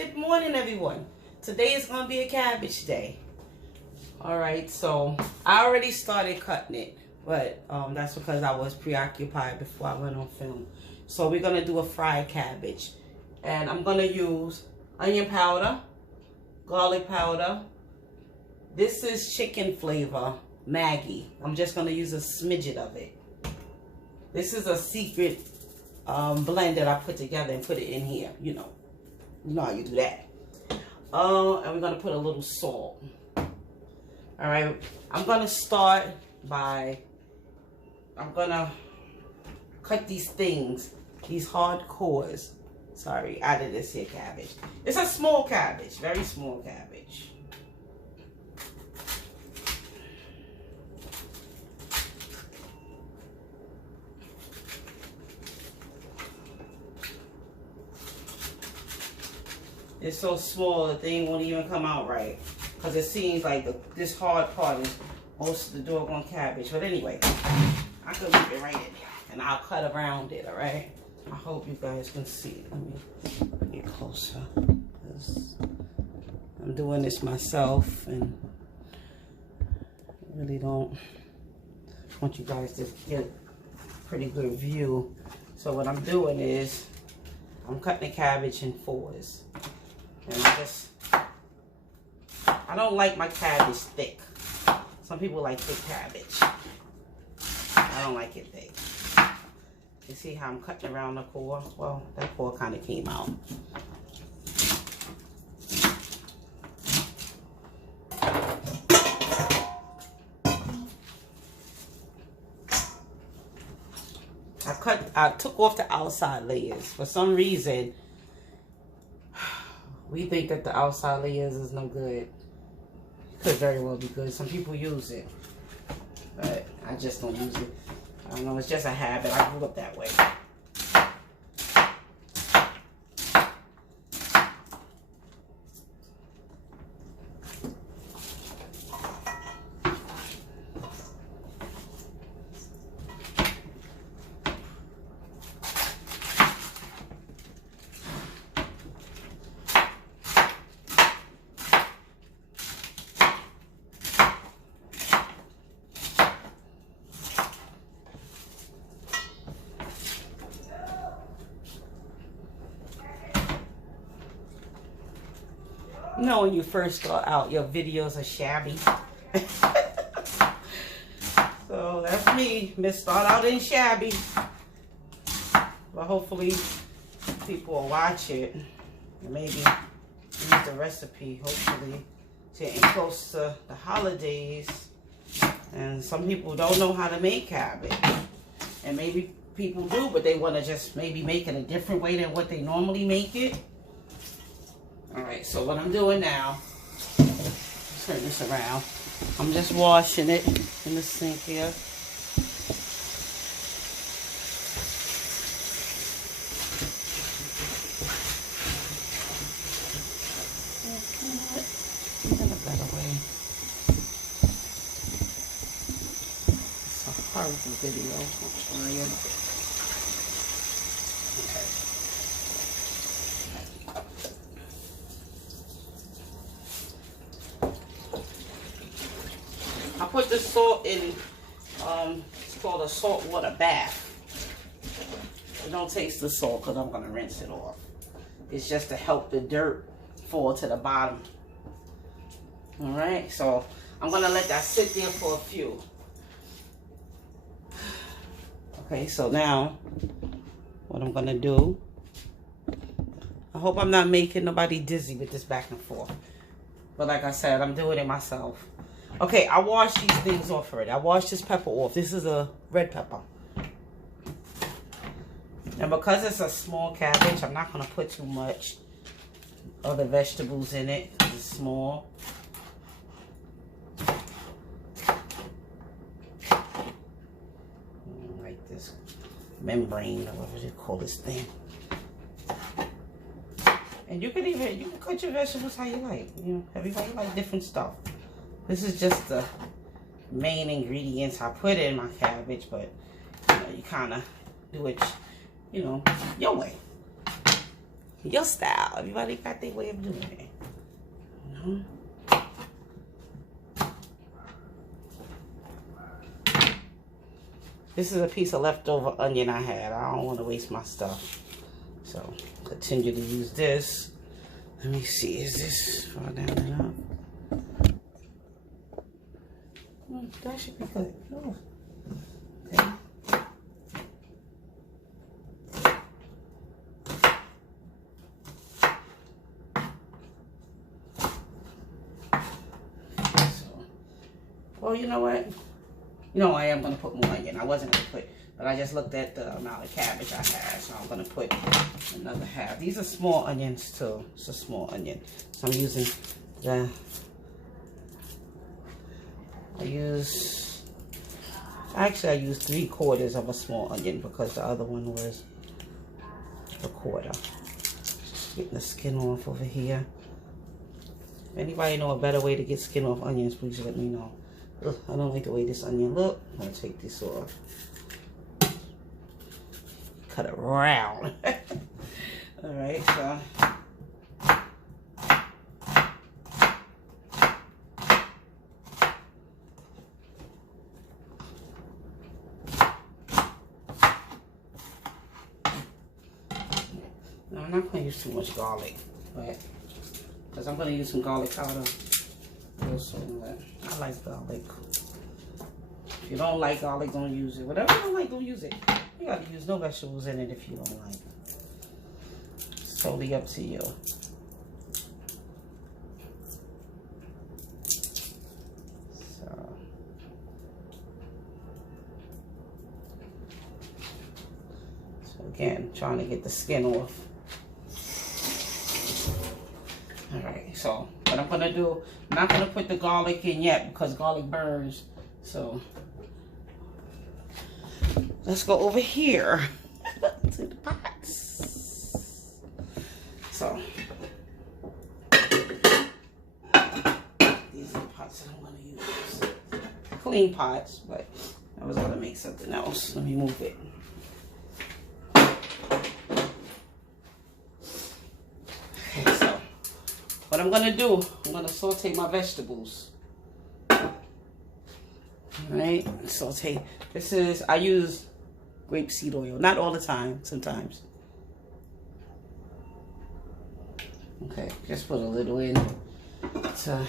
Good morning, everyone. Today is going to be a cabbage day. Alright, so I already started cutting it, but that's because I was preoccupied before I went on film. So we're going to do a fried cabbage. And I'm going to use onion powder, garlic powder. This is chicken flavor, Maggi. I'm just going to use a smidget of it. This is a secret blend that I put together and put it in here. You know how you do that. And we're going to put a little salt. Alright, I'm going to start by, I'm going to cut these things, these hard cores, sorry, out of this here cabbage. It's a small cabbage, very small cabbage. It's so small the thing won't even come out right. Because it seems like this hard part is most of the doggone cabbage. But anyway, I can leave it right in there. And I'll cut around it, alright? I hope you guys can see. Let me get closer. Because I'm doing this myself. And I really don't want you guys to get a pretty good view. So what I'm doing is, I'm cutting the cabbage in fours. And I don't like my cabbage thick. Some people like thick cabbage. I don't like it thick. You see how I'm cutting around the core? Well, that core kind of came out. I took off the outside layers. For some reason, we think that the outside layers is no good. Could very well be good. Some people use it, but I just don't use it. I don't know, it's just a habit. I grew up that way. You know, when you first start out, your videos are shabby. So that's me. Start out in shabby. But hopefully people will watch it and maybe use the recipe, hopefully, getting close to the holidays. And some people don't know how to make cabbage. And maybe people do, but they want to just maybe make it a different way than what they normally make it. Alright, so what I'm doing now, turn this around. I'm just washing it in the sink here. In a better way. It's a horrible video. I'm trying. Okay. I put the salt in, it's called a salt water bath. You don't taste the salt because I'm going to rinse it off. It's just to help the dirt fall to the bottom. Alright, so I'm going to let that sit there for a few. Okay, so now what I'm going to do, I hope I'm not making nobody dizzy with this back and forth. But like I said, I'm doing it myself. Okay, I washed these things off already. I washed this pepper off. This is a red pepper. And because it's a small cabbage, I'm not going to put too much other vegetables in it. It's small. Like this membrane, or whatever they call this thing. And you can cut your vegetables how you like. You know, everybody like different stuff. This is just the main ingredients I put in my cabbage, but you know, you kind of do it, you know, your way. Your style. Everybody got their way of doing it. You know? This is a piece of leftover onion I had. I don't want to waste my stuff. So, continue to use this. Let me see. Is this far down enough? That should be good. Oh. Okay. Well, you know what? You know, I am going to put more onion. I wasn't going to put, but I just looked at the amount of cabbage I had, so I'm going to put another half. These are small onions too. It's a small onion. So I'm using the, I use 3/4 of a small onion because the other one was a quarter. Just getting the skin off over here. If anybody know a better way to get skin off onions, please let me know. Ugh, I don't like the way this onion look. I'm gonna take this off. Cut it round. All right, so. No, I'm not gonna use too much garlic, but because I'm gonna use some garlic powder. Also, I like garlic. If you don't like garlic, don't use it. Whatever you don't like, don't use it. You gotta use no vegetables in it if you don't like. It's totally up to you. So again, trying to get the skin off. All right, so what I'm gonna do, I'm not gonna put the garlic in yet because garlic burns. So let's go over here to the pots. So these are the pots that I'm gonna use. Clean pots, but I was gonna make something else. Let me move it. Okay, so what I'm gonna do, I'm gonna saute my vegetables. Alright, saute. This is, I use grapeseed oil. Not all the time, sometimes. Okay, just put a little in to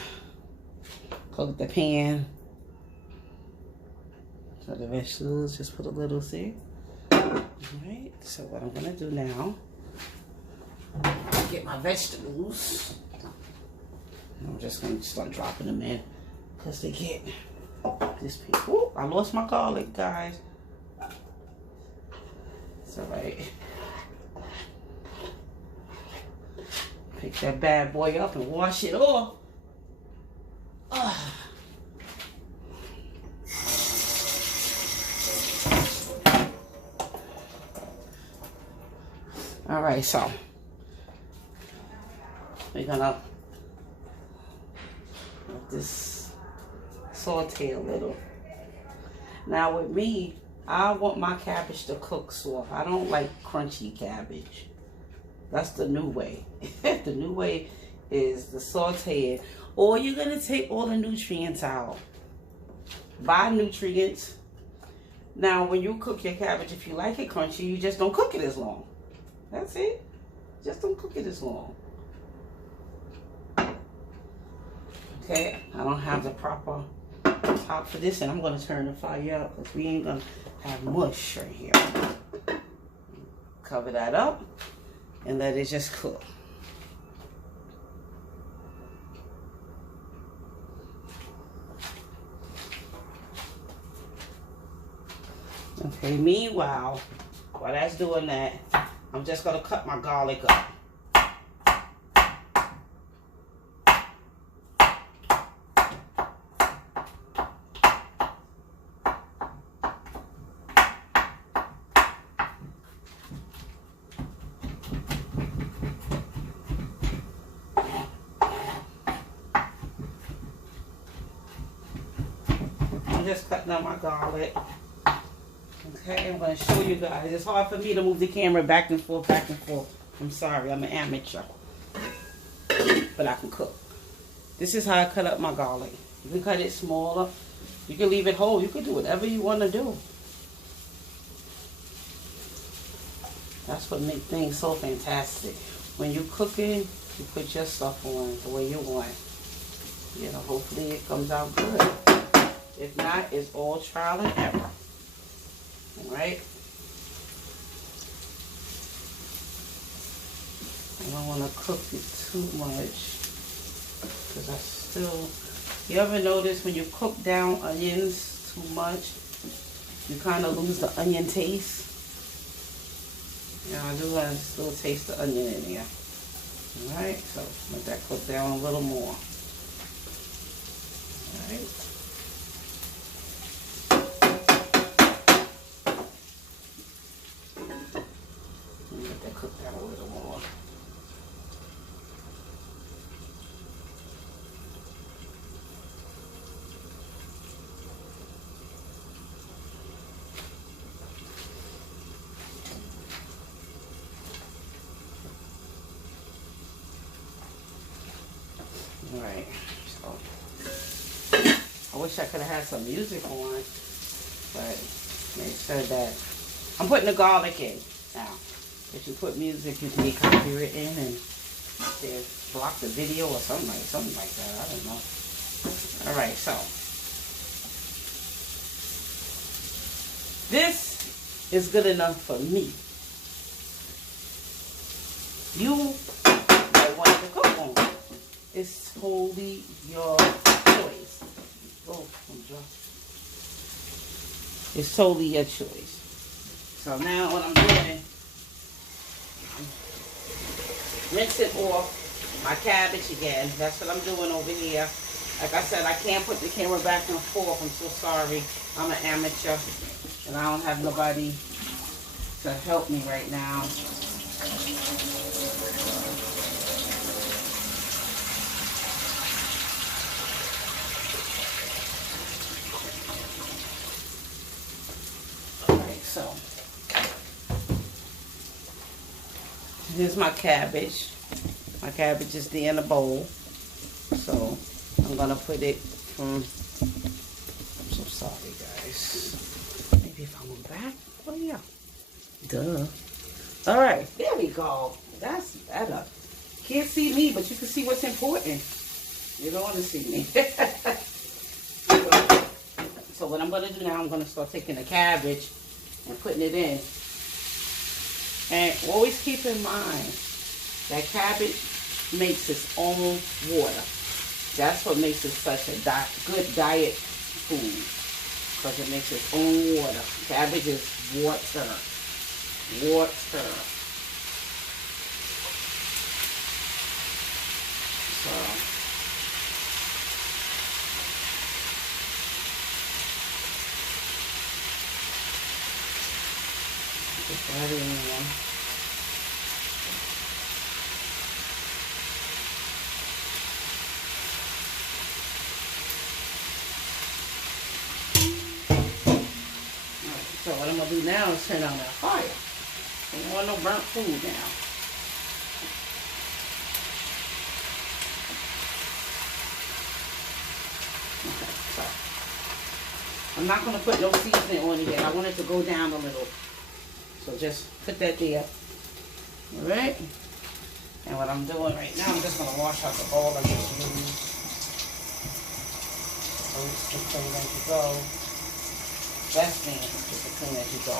coat the pan. So the vegetables, just put a little, see? Alright, so what I'm gonna do now, get my vegetables. I'm just going to start dropping them in because they get this piece. Oh, I lost my garlic, guys. It's all right. Pick that bad boy up and wash it off. All right, so we're gonna let this saute a little. Now with me, I want my cabbage to cook soft. I don't like crunchy cabbage. That's the new way. The new way is the saute it. Or you're gonna take all the nutrients out. Buy nutrients. Now when you cook your cabbage, if you like it crunchy, you just don't cook it as long. That's it. Just don't cook it as long. Okay, I don't have the proper top for this, and I'm going to turn the fire up because we ain't going to have mush right here. Cover that up and let it just cook. Okay, meanwhile, while that's doing that, I'm just going to cut my garlic up. I'm just cutting up my garlic. Okay, I'm going to show you guys. It's hard for me to move the camera back and forth I'm sorry, I'm an amateur. But I can cook. This is how I cut up my garlic. You can cut it smaller. You can leave it whole. You can do whatever you want to do. That's what makes things so fantastic. When you're cooking, you put your stuff on the way you want. You know, hopefully it comes out good. If not, it's all trial and error. Alright? I don't want to cook it too much. Because I still... You ever notice when you cook down onions too much, you kind of lose the onion taste? Yeah, I do want to still taste the onion in there. Alright, so let that cook down a little more. Alright. Let that cook down a little more. Alright, so I wish I could have had some music on, but they said that I'm putting the garlic in now. If you put music, you can get copywritten and they block the video or something like that. I don't know. Alright, so this is good enough for me. You might want to cook on. It's totally your choice. Oh, I'm dry. It's totally your choice. So now what I'm doing, I'm rinsing off my cabbage again. That's what I'm doing over here. Like I said, I can't put the camera back and forth. I'm so sorry. I'm an amateur and I don't have nobody to help me right now. So, here's my cabbage. My cabbage is there in a bowl. So, I'm going to put it from... I'm so sorry, guys. Maybe if I went back? Oh, yeah. Duh. Alright, there we go. That's better. Can't see me, but you can see what's important. You don't want to see me. So, what I'm going to do now, I'm going to start taking the cabbage and putting it in. And always keep in mind that cabbage makes its own water. That's what makes it such a good diet food, because it makes its own water. Cabbage is water. Water. So put that in there. So what I'm going to do now is turn on that fire. I don't want no burnt food now. Okay, so I'm not going to put no seasoning on it yet. I want it to go down a little. So just put that there. Alright? And what I'm doing right now, I'm just going to wash out the bowl I just used. Just clean as you go. Best thing is just to clean as you go.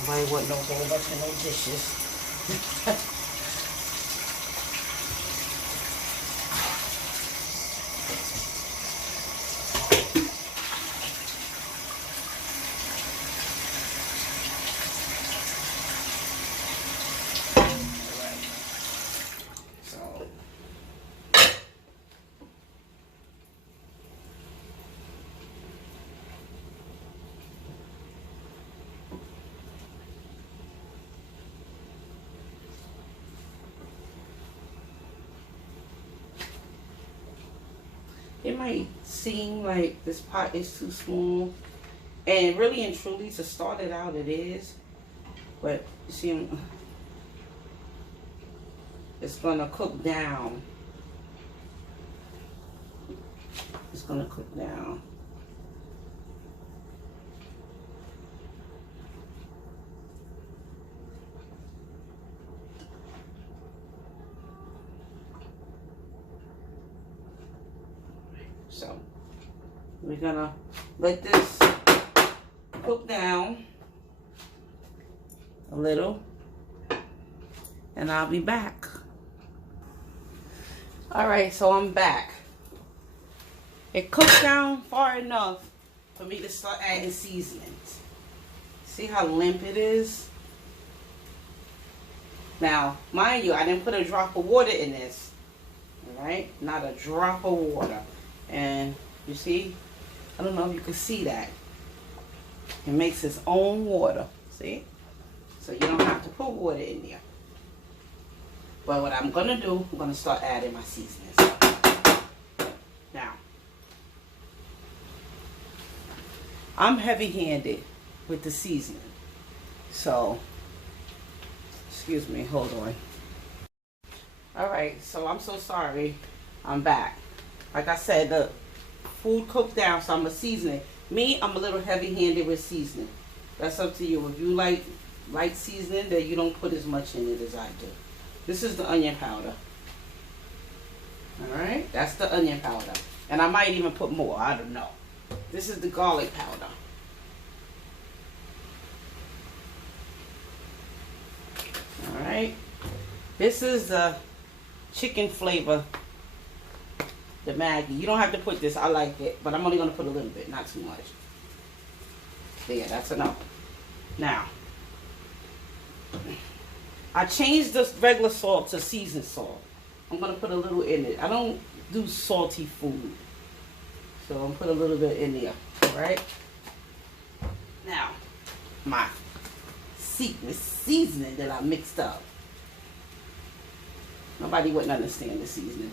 Nobody want no whole bunch of no dishes. It might seem like this pot is too small, and really and truly, to start it out, it is. But you see, it's gonna cook down. It's gonna cook down. So we're gonna let this cook down a little, and I'll be back. All right, so I'm back. It cooked down far enough for me to start adding seasonings. See how limp it is? Now, mind you, I didn't put a drop of water in this. All right, not a drop of water. And you see, I don't know if you can see that. It makes its own water, see? So you don't have to put water in there. But what I'm gonna do, I'm gonna start adding my seasonings. Now, I'm heavy-handed with the seasoning. So, excuse me, hold on. All right, so I'm so sorry. I'm back. Like I said, the food cooked down, so I'm gonna season it. Me, I'm a little heavy-handed with seasoning. That's up to you. If you like light seasoning, then you don't put as much in it as I do. This is the onion powder. All right, that's the onion powder. And I might even put more, I don't know. This is the garlic powder. All right, this is the chicken flavor, the Maggi. You don't have to put this, I like it, but I'm only gonna put a little bit, not too much. There, that's enough. Now, I changed this regular salt to seasoned salt. I'm gonna put a little in it. I don't do salty food, so I'm gonna put a little bit in there. All right. Now, my secret seasoning that I mixed up. Nobody wouldn't understand the seasoning.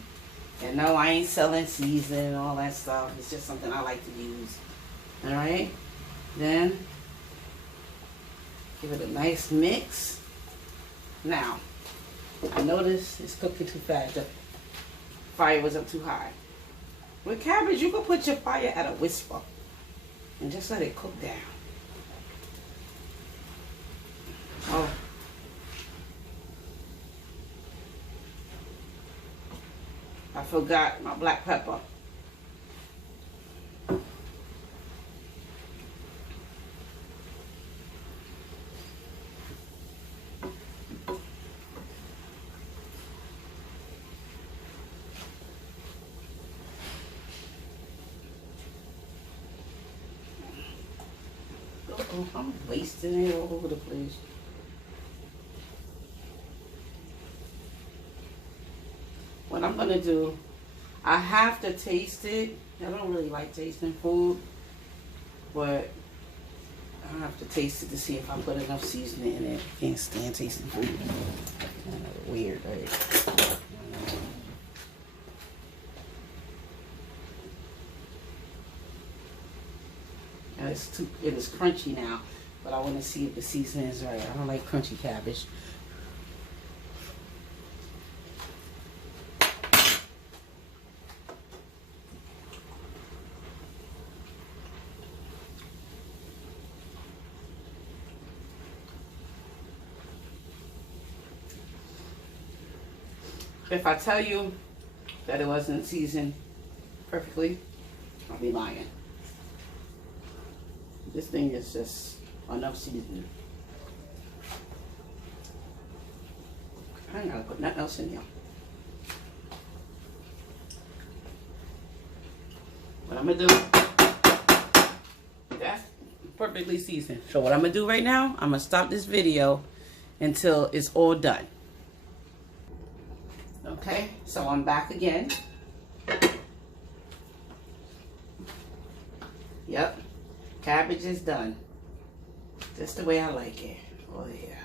And no, I ain't selling seasoning and all that stuff. It's just something I like to use. All right. Then give it a nice mix. Now, I noticed it's cooking too fast. The fire was up too high. With cabbage, you can put your fire at a whisper and just let it cook down. Oh. I forgot my black pepper. Oh, I'm wasting it all over the place. What I'm gonna do, I have to taste it. I don't really like tasting food, but I have to taste it to see if I put enough seasoning in it. I can't stand tasting food. Kind of weird, right? And it is crunchy now, but I want to see if the seasoning is right. I don't like crunchy cabbage. If I tell you that it wasn't seasoned perfectly, I'll be lying. This thing is just enough seasoning. I ain't gotta put nothing else in here. What I'm gonna do, that's perfectly seasoned. So what I'm gonna do right now, I'm gonna stop this video until it's all done. Okay, so I'm back again. Yep. Cabbage is done. Just the way I like it. Oh yeah.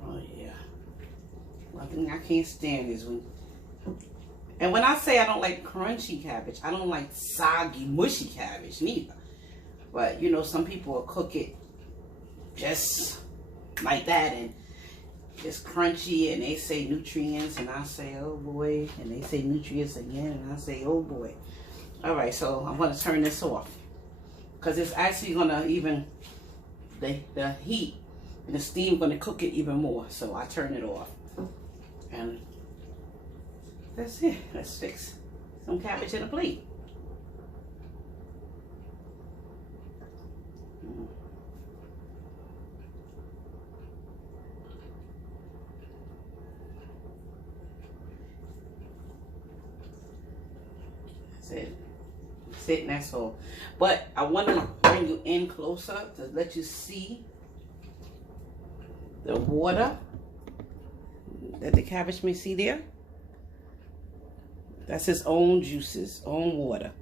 Oh yeah. One thing I can't stand is when... And when I say I don't like crunchy cabbage, I don't like soggy, mushy cabbage neither. But you know, some people will cook it just like that and it's crunchy, and they say nutrients, and I say, oh boy, and they say nutrients again, and I say, oh boy. All right, so I'm going to turn this off because it's actually going to even, the heat and the steam going to cook it even more. So I turn it off. And that's it. Let's fix some cabbage in a plate. That's it. That's it, and that's all. But I want to bring you in closer to let you see the water that the cabbage may see there. That's its own juices, own water.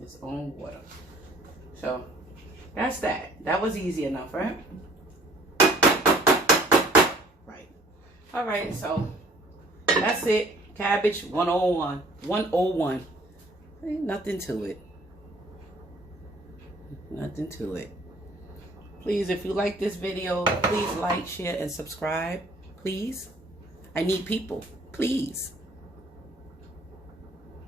Its own water. So that's that. That was easy enough, right? Right. All right, so that's it. Cabbage 101. 101. Ain't nothing to it. Nothing to it. Please, if you like this video, please like, share, and subscribe. Please. I need people. Please.